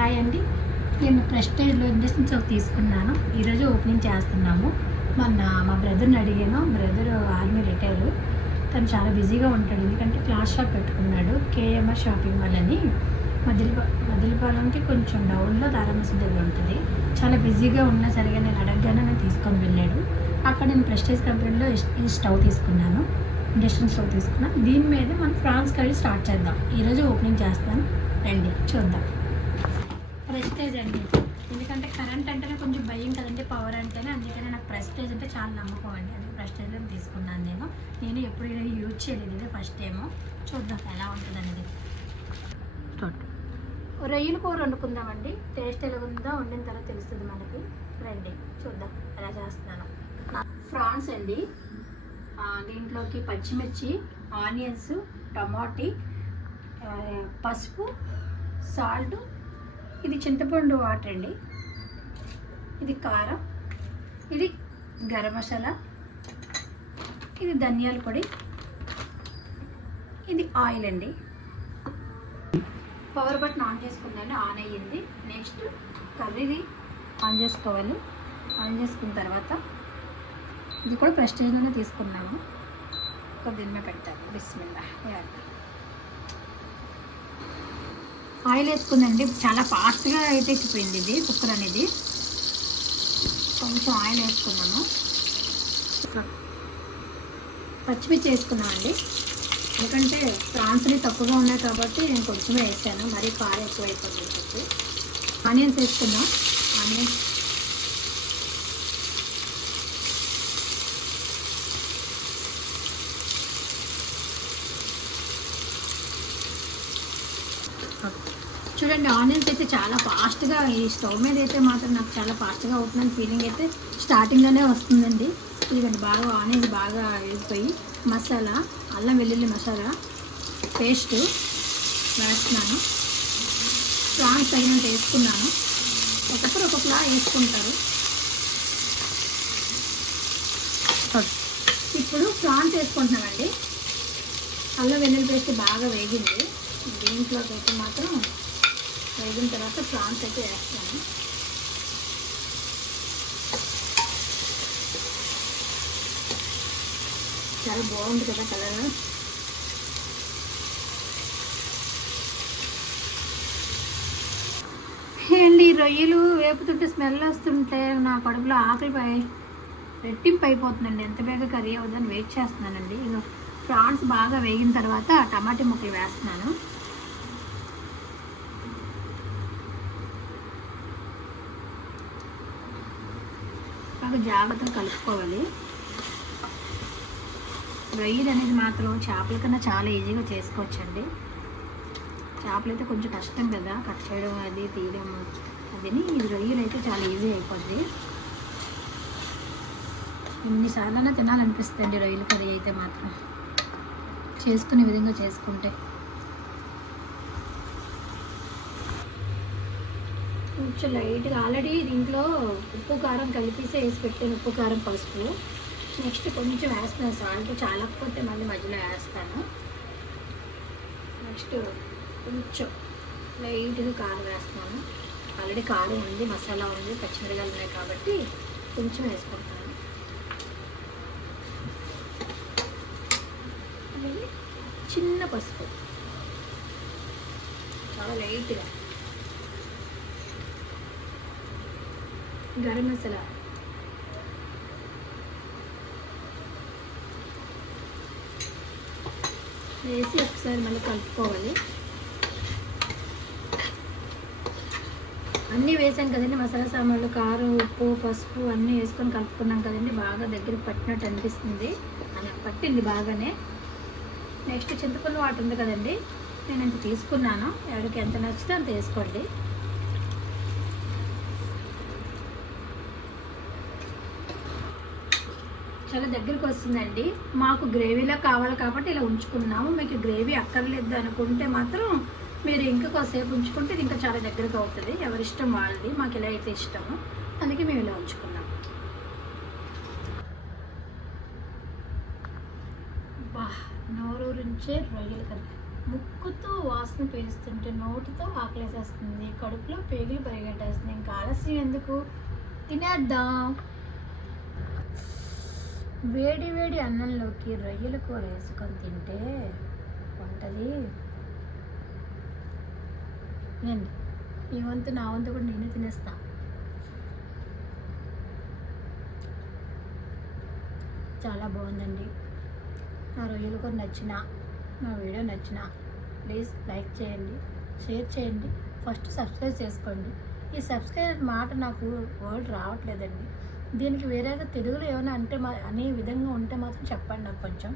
Hi అండి. నేను ప్రెస్టేజ్లో industry Chowk తీసుకున్నాను. ఈరోజు ఓపెనింగ్ చేస్తున్నాము. మా బ్రదర్ని అడిగాను. Brother army retire. తను చాలా బిజీగా ఉంటాడు, ఎందుకంటే క్లాస్ షాప్ పెట్టుకున్నాడు. కేఎంఆర్ షాపింగ్ మాల్ అని మదిలిపాలెంకి కొంచెం డౌన్లో తారామసీద్ దగ్గర ఉంటుంది. చాలా బిజీగా ఉన్నా సరిగా నేను అడగగానే నేను తీసుకొని వెళ్ళాడు. అక్కడ నేను ప్రెస్టేజ్ కంపెనీలో ఈ స్టవ్ తీసుకున్నాను, ఇండక్షన్ స్టవ్ తీసుకున్నాను. దీని మీద మనం ఫ్రాన్స్ కర్రీ స్టార్ట్ చేద్దాం. ఈరోజు ఓపెనింగ్ చేస్తాను, రండి చూద్దాం. ప్రెస్టేజ్ అండి, ఎందుకంటే కరెంట్ అంటేనే కొంచెం భయం కదండి, పవర్ అంటేనే. అందుకనే నాకు ప్రెస్టేజ్ అంటే చాలా నమ్మకం అండి. అందుకే ప్రెస్టేజ్లో తీసుకున్నాను. నేను ఎప్పుడు యూజ్ చేయలేదు, ఇదే ఫస్ట్ టైము. చూద్దాం ఎలా ఉంటుంది అనేది. రొయ్యల కూర వండుకుందామండి. టేస్ట్ ఎలా ఉందో వండిన తర్వాత తెలుస్తుంది మనకి. రండి చూద్దాం ఎలా చేస్తున్నాను. ఫ్రాన్స్ అండి, దీంట్లోకి పచ్చిమిర్చి, ఆనియన్స్, టమాటీ, పసుపు, సాల్ట్, ఇది చింతపండు వాటర్ అండి, ఇది కారం, ఇది గరం మసాలా, ఇది ధనియాల పొడి, ఇది ఆయిల్ అండి. పవర్ బటన్ ఆన్ చేసుకుందండి, ఆన్ అయ్యింది. నెక్స్ట్ కర్రీది ఆన్ చేసుకోవాలి. ఆన్ చేసుకున్న తర్వాత ఇది కూడా ప్రెస్టేజ్లోనే తీసుకున్నాము. ఒక దీని పెట్టాలి. బిస్మిల్లా. ఆయిల్ వేసుకుందండి, చాలా ఫాస్ట్గా అయితే ఎక్కిపోయింది ఇది కుక్కర్ అనేది. కొంచెం ఆయిల్ వేసుకున్నాము. పచ్చిమిర్చి వేసుకున్నామండి, ఎందుకంటే ప్రాన్స్ని తక్కువగా ఉన్నాయి కాబట్టి నేను కొంచెమే వేసాను, మరీ కారం ఎక్కువ అయిపోతుంది చెప్పి. ఆనియన్స్ వేసుకుందాం. ఆనియన్స్ చూడండి, ఆనియన్స్ అయితే చాలా ఫాస్ట్గా, ఈ స్టవ్ మీద అయితే మాత్రం నాకు చాలా ఫాస్ట్గా అవుతుందని ఫీలింగ్ అయితే స్టార్టింగ్లోనే వస్తుందండి. ఇదిగండి బాగా ఆనియన్స్ బాగా వేగిపోయి మసాలా, అల్లం వెల్లుల్లి మసాలా పేస్ట్ వేస్తున్నాను. ప్రాన్స్ తగినంత వేసుకున్నాను. ఒక్కొక్కరు ఒక్కొక్కలా వేసుకుంటారు. ఇప్పుడు ప్రాన్స్ వేసుకుంటున్నామండి. అల్లం వెల్లుల్లి పేస్ట్ బాగా వేగింది. దీంట్లోకి అయితే మాత్రం వేగిన తర్వాత ప్రాన్స్ అయితే వేస్తాను. చాలా బాగుంది కదా కలర్. ఏంటి రొయ్యలు వేపుతుంటే స్మెల్ వస్తుంటే నా కడుపులో ఆకలిపై రెట్టింపు అయిపోతుందండి. ఎంత బేగా కర్రీ అవుతుందని వెయిట్ చేస్తున్నానండి. ఇక ప్రాన్స్ బాగా వేగిన తర్వాత టమాటా ముక్కలు వేస్తున్నాను. బాగా జాగ్రత్తగా కలుపుకోవాలి. రొయ్యలు అనేది మాత్రం చేపల కన్నా చాలా ఈజీగా చేసుకోవచ్చండి. చేపలు అయితే కొంచెం కష్టం కదా, కట్ చేయడం అది తీయడం అదిని. ఇది రొయ్యలు అయితే చాలా ఈజీ అయిపోద్ది. ఎన్నిసార్లైనా తినాలనిపిస్తుంది రొయ్యల కర్రీ అయితే మాత్రం, చేసుకునే విధంగా చేసుకుంటే. కొంచెం లైట్గా ఆల్రెడీ దీంట్లో ఉప్పు కారం కలిపేసి వేసి పెట్టాను, ఉప్పు కారం పసుపు. నెక్స్ట్ కొంచెం వేస్తాను సాల్ట్, చాలకపోతే మళ్ళీ మధ్యలో వేస్తాను. నెక్స్ట్ కొంచెం లైట్గా కారం వేస్తాను. ఆల్రెడీ కారం ఉంది, మసాలా ఉంది, పచ్చిమిరకాయలు ఉన్నాయి కాబట్టి కొంచెం వేసుకుంటాను. అలాగే చిన్న పసుపు, చాలా లైట్గా. గరం మసాలా వేసి ఒకసారి మళ్ళీ కలుపుకోవాలి. అన్నీ వేసాను కదండి, మసాలా సామాన్లు, కారం, ఉప్పు, పసుపు అన్నీ వేసుకొని కలుపుకున్నాం కదండి. బాగా దగ్గరికి పట్టినట్టు అనిపిస్తుంది, పట్టింది బాగానే. నెక్స్ట్ చింతపండు వాటర్ ఉంది కదండి, నేను ఇంత తీసుకున్నాను. ఎవరికి ఎంత నచ్చితే అంత వేసుకోండి. చాలా దగ్గరికి వస్తుందండి. మాకు గ్రేవీలా కావాలి కాబట్టి ఇలా ఉంచుకున్నాము. మీకు గ్రేవీ అక్కర్లేదు అనుకుంటే మాత్రం మీరు ఇంకా కొద్దిసేపు ఉంచుకుంటే ఇది ఇంకా చాలా దగ్గరకు అవుతుంది. ఎవరిష్టం వాళ్ళది, మాకు ఇలా అయితే ఇష్టము, అందుకే మేము ఇలా ఉంచుకున్నాం. నోరూరించే రొయ్యలు కర్రీ. ముక్కుతో వాసన పీలుస్తుంటే నోటితో ఆకలేసేస్తుంది, కడుపులో పేగులు పరిగెట్టేస్తుంది. ఇంకా ఆలస్యం ఎందుకు, తినేద్దాం. వేడి వేడి అన్నంలోకి రొయ్యల కూర వేసుకొని తింటే ఉంటుంది. నేను ఈ వంతు నా వంతు కూడా నేనే తినేస్తా. చాలా బాగుందండి. నా రొయ్యలు కూడా నచ్చిన, నా వీడియో నచ్చిన ప్లీజ్ లైక్ చేయండి, షేర్ చేయండి, ఫస్ట్ సబ్స్క్రైబ్ చేసుకోండి. ఈ సబ్స్క్రైబ్ మాట నాకు వర్డ్ రావట్లేదండి. దీనికి వేరేగా తెలుగులో ఏమైనా అంటే అనే విధంగా ఉంటే మాత్రం చెప్పండి నాకు కొంచెం.